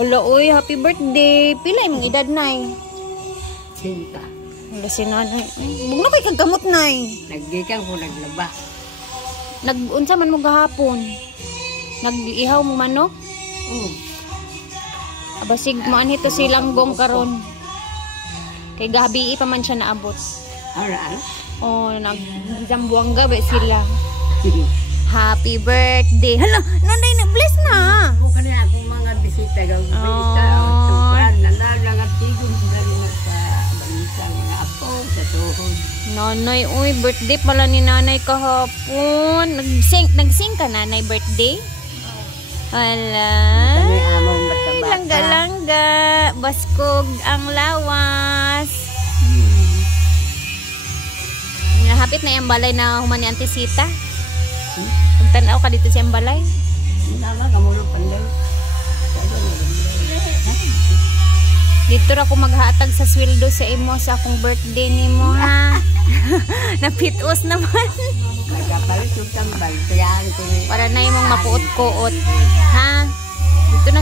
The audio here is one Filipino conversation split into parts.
Hala, uy, happy birthday. Pila yung edad, nay? Sinta. Hala, si nanay. Bugno kay kagamot, nay. Naggikan ko naglaba. Nag-unsa man mo gahapon? Nag-ihaw mo manok? Abasig mo anito si Langgong karon. Kay gabi pa man siya naabot. Ara. Oh, nag-jambuanga ba sila? Happy birthday. Hala, nanay na bless na. Bukan na akong mga bisita daw. Tuwan, nalalangat tigong dari na sa balita mga apo, sa tuhod. Nanay, uy, birthday pala ni nanay kahapon. Nagsing ka nanay birthday? Hala. Kami among bata-bata. Langga-langga. Baskog ang lawas. Hapit na yung balay na human ni Auntie Sita. Pagtanaw ka dito sa yung balay. Nama kamulo panday. Dito ra ko maghatag sa sweldo sa imo sa akong birthday nimo ha. Napitos naman. Nagkapalit yung tambal. Kayaan ko ni. Para na imong mapuot-kuot. Ha? Dito na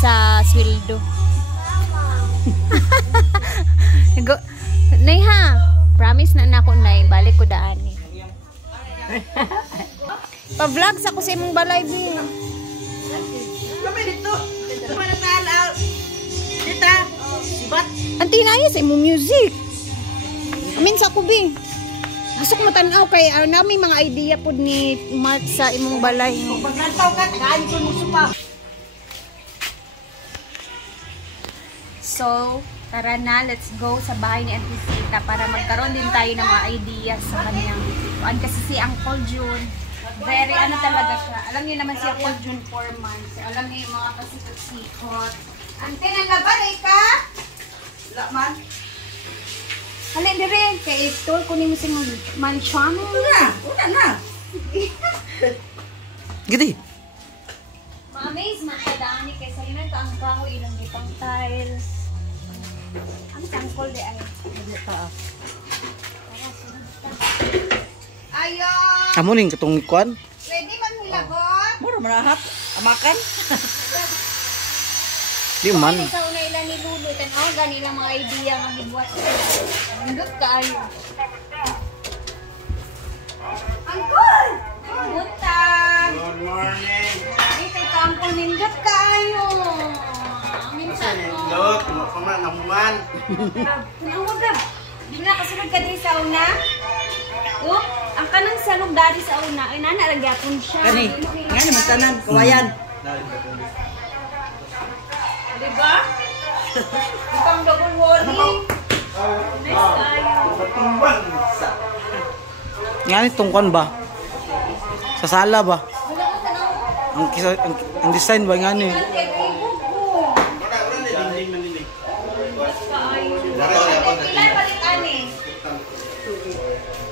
sa sweldo. Nay ha. Promise na nako nay, balik ko daani. Pa-vlog sa ko sa imong balay bi. Kami dito. Para tanaw. Dita. Sibat. Anti na sa imong music. Amin sa ko bi. Gusto ko matanaw kay nami mga idea pod ni Mark sa imong balay. Pag nantaw ka, kain ko mo supa. So, tara na, let's go sa bahay ni Auntie Sita para magkaroon din tayo ng mga ideas sa kanyang kuan. Kasi si Uncle June, very ano talaga siya. Alam niyo naman si Uncle June 4 months. Alam niyo yung mga kasikot-sikot. Ante, nalabaray ka? Wala man. Halin din rin, kay Tol, kunin mo si Manchano. Una na. Gidi. Ma-amaze man ka daan ni kaysa yun ang kahoy ilang gitang tiles. Ang tangkol di ay. Ayon! Amo ning katong kuan? Ready man hilagon? Mura marahat. Amakan. Di man. Sa una ilan ni Lulu, tanaw gani lang mga idea nga gibuhat. Nindot kaayo. Angkol! Butang! Good morning. Ay, kay Angkol, nindot kaayo. Minsan mo. Dot, kumakuman, namuman. Tinawag ka. Di na kasunod ka din sa una? Oh, ang kanang salog dari sa una. Ay, nanalagapon siya. Kani. Nga naman tanan. Kawayan. Diba? Ipang double walling. Nice tayo. Tumbang. Nga ni tong kuan ba? Sa sala ba? Wala ko tanaw. Ang design ba nga ni? Wala na dinding manilig. Ilan balik ani?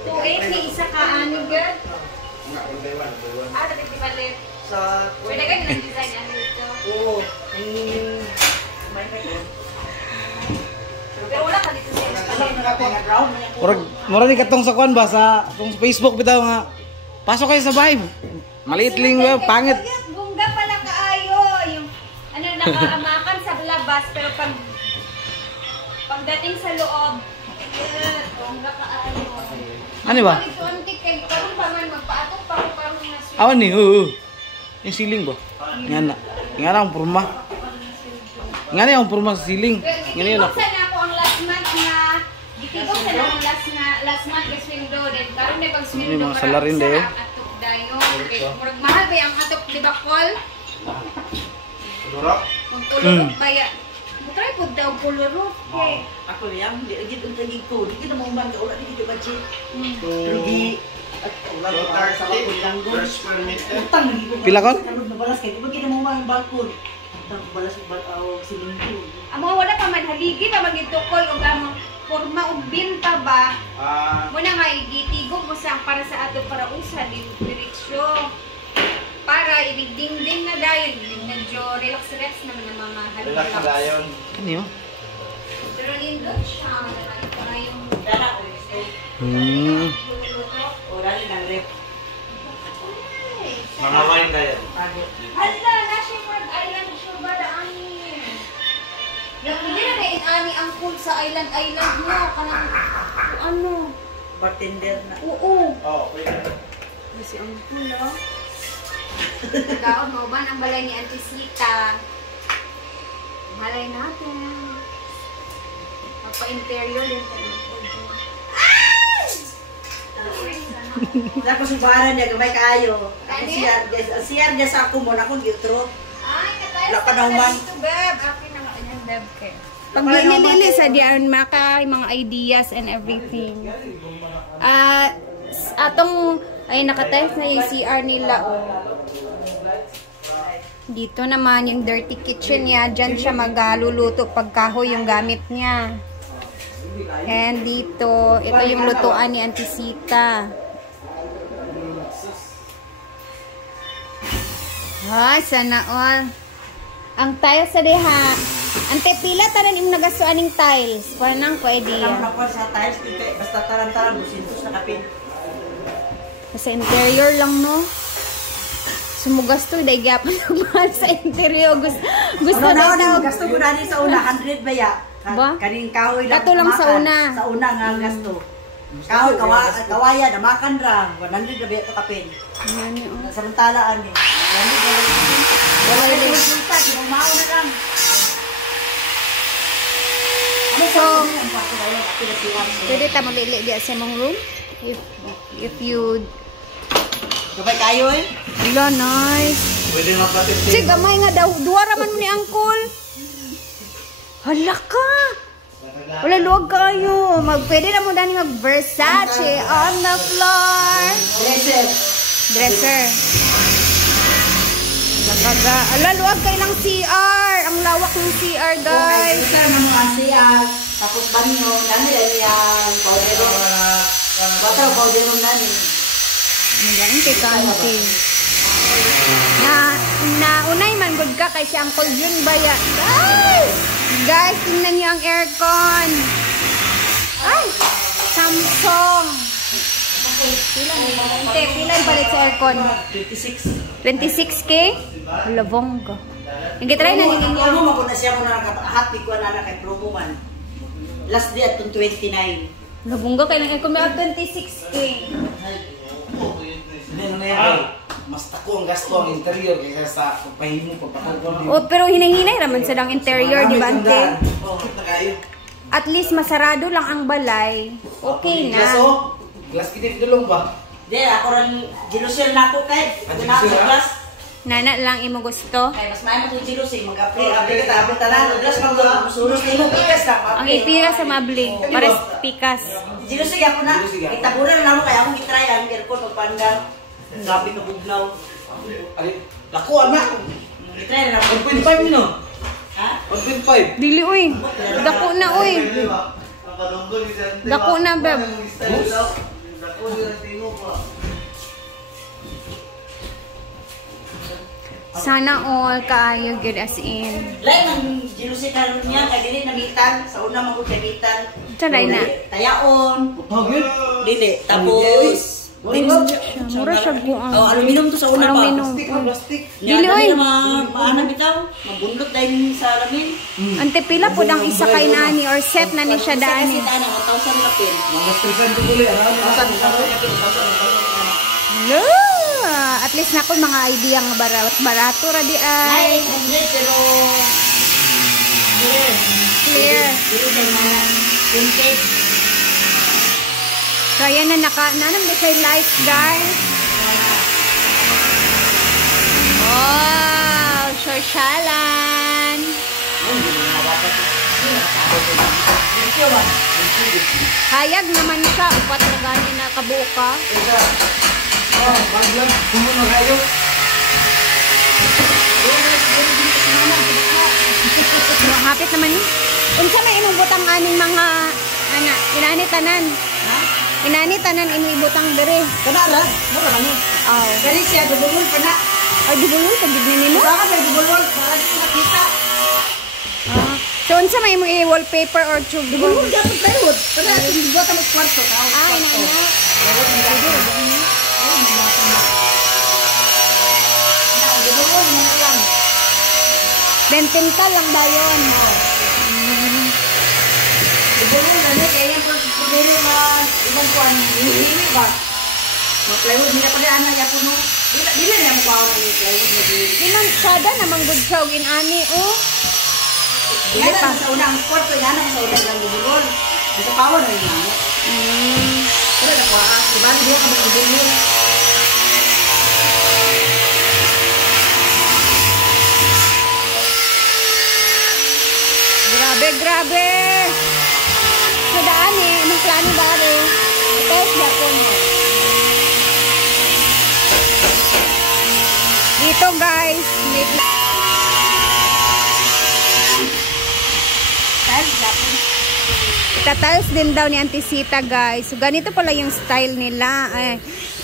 2.8 ni isa ka ani girl. Ah, tapi balik. Pwede ka ng design ani dito. Oo. Pero wala ka dito sa Mura ni katong sa kuan ba sa tong Facebook bitaw nga. Pasok kayo sa bahay. Maliit lang ba, pangit. Bungga pala kaayo. Yung ano nakaamakan sa labas pero pagdating sa loob, bungga kaayo. Ano ba? Ito antik kay karon pa man magpaatok pa ko karon na siya. Awan ni, oo. Yung ceiling ba? Nga na. Nga na ang purma. Nga na yung purma sa ceiling. Nga na yun ako. Gitigok sa ako ang last month na gitigok sa ako ang last month kay sweldo din. Karon na pag sweldo May mga salarin dayo. atok dayo. Okay, murag mahal ba ang atok di ba Col? Durok. Kung kulurok ba ya? Mutray pud daw kulurok kay. Ako niyang, di agit ang tagig ko. Di kita mong bangga. Wala di kita budget. Rugi. At wala Total sa bakul lang doon. per square meter. Utang. Pila kon? Ano na balas kayo. Di ba kita mong bangga balkon? Utang balas silinto. Amo wala pa man haligi pa magitukol og among porma og binta ba? Muna nga igitigog mo sa para sa ato para usa di diretsyo. Para ibigdingding na dayon, medyo relax naman ang mga Relax na dayon. Ano yun? Pero nindot siya, para yung Orali ng rep. Mga wine dayon. hala, na siya Island siya ba daan ni Uncle sa island niya. Kanang, ano? Bartender na. Oo. Oh, pwede. Si Uncle, oh. Daon mo ba ang balay ni Auntie Sita? Malay natin. Magpa-interior din tayo. Tapos subaran niya, gamay kaayo. Ako siyar niya sa ako mo, ako gitro. Ay, katayo Wala pa daw man. dito, Beb. Akin na nga yan, Beb. Pag nilili sa diyan, maka mga ideas and everything. Atong, ay nakatest na yung CR nila, oh. Dito naman, yung dirty kitchen niya. Diyan siya magluluto pagkahoy yung gamit niya. And dito, ito yung lutuan ni Auntie Sita. Ay, sana all. Ang tiles sa deha. Ante, pila tanan yung nagasuan ng tiles. Kuha nang pwede Alam yan. mo na po sa tiles, basta taran-taran, busintos na kapin. Sa interior lang, no? Sumugas to, dahil gyapan naman sa interior. Gusto Ano daw. gasto ko na rin sa una, 100 ba ya? Ba? Kaning kahoy lang. Kato lang sa tumakan. una. Sa una nga ang gasto. Kahoy, kawaya, namakan ra. 100 na ba ito kapin? Ano, oh. Samantalaan eh. 100 na lang. Wala yung resulta, sinumao na lang. So, pwede ta maglili di sa mong room? If you... Gabay kayo eh. Wala, nice. Pwede mapatid. Sige, gamay nga daw. Duwa raman mo ni Uncle. Hala ka! Wala, luwag kayo. Pwede na mo dani mag-Versace on the floor. Dresser. Dresser. Nakaga. Ala, luwag kayo ng CR. Ang lawak ng CR, guys. Dresser na mga siya. Tapos banyo. Dami yan yung powder room. Water powder room na rin. Magaling kay Kanti. Unay man good ka kay si Uncle Jun ba yan? Guys, tingnan niyo ang aircon. Ay! Samsung. Pila yung palit sa aircon? 26. 26K? Wala, bongga. Nagkitry na nilin niya. Ano mo ko na siya mo na happy ko na kay promo man. Last day at 29. Wala, bongga kayo ng aircon. May 26K. Hindi na yan. Mas tako ang gasto ang interior kaysa sa pagpahimo, pagpatugod. Oh, pero hinay-hinay raman sa lang interior, di ba, ante? Bakit na kayo? At least masarado lang ang balay. Okay Glass na. oh. Glass kitip dulong ba? Di, ako rin gilusyon na ako kay. Wala ako sa class. Nana lang imo gusto. Kay mas maayos itong gilusyon. Mag-apply ka tabi tanan. Glass mag-suros na imo. Pikas na. Ang ipira sa mabling. Pares pikas. Gilusyon ako na. Itabunan na ako kaya akong itry ang aircon pagpandang. Sabi ka bugnaw. Ali, lako anak. Itry na ako. 1.5 nino. Ha? 1.5. Dili uy. Dako na uy. Dako na beb. Sana all kaayo good as in. Lain ang gilusyon na niya. Kaya dili namitan. Sa una magod kamitan. Tsaray na. Tayaon. Utag yun. Dili. Tapos. Mura siya buang. Oh, aluminum to sa una pa. Aluminum. Plastic. Dili oy. Maanam bitaw. Mabundot dahil sa alamin. Ante pila po ang isa kay nani or set na ni siya Kasi dani. tayo 1,000 lapin. Mga strikan ko tuloy. 1,000 Lo! At least na ko mga idea nga barato ra di ay. Ay, pero Clear. dili kay mga vintage. Kaya na nanam na siya lights, guys. Wow! Sosyalan! Hayag naman siya. Upat na gani na kabuka. Oh, baglan. Kumunod kayo. Hapit naman ni. Unsa may imong butang aning mga inani tanan. Inani tanan imong ibutang dire. Kanala, mura man ni. Aw. Kani siya dubulol pa na. Ay dibulol pag gid nimo. Baka may dubulol para di nakita. So unsa may imong i-wallpaper or tube Dubulol dapat tayo. Para buhat ang kwarto. Ay nana. Dubulol mo lang. Bentinta lang ba yun? diri man ibang kuan hili ba. Mo plywood nila pala ana ya puno. Dili na mo kaon ni plywood ni dili. Di man sada namang good siya og inani oh. Dili pa sa unang kwarto yan ang sa unang lang gulol. Sa pawon na yan. Pero na kuha diba dili ka mo gulol. Grabe. Sa daan eh, anong plano ba rin? Test na po mo. Dito guys, may Itatiles din daw ni Auntie Sita guys. So ganito pala yung style nila.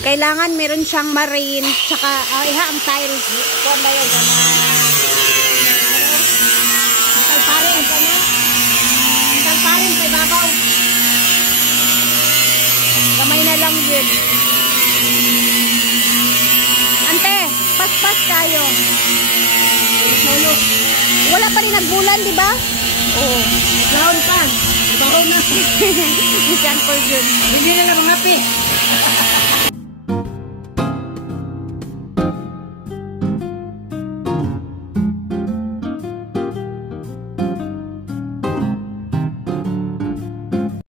Kailangan meron siyang marine, tsaka iha ang tiles. Kung ba yung gano'n. Parin ka na. Ang parin kay babaw. Kamay na lang yun. Ante, paspas tayo. Solo. Wala pa rin nagbulan, di ba? Oo. Laon pa. Ibabaw na. Isang for good. Hindi na lang mga pi.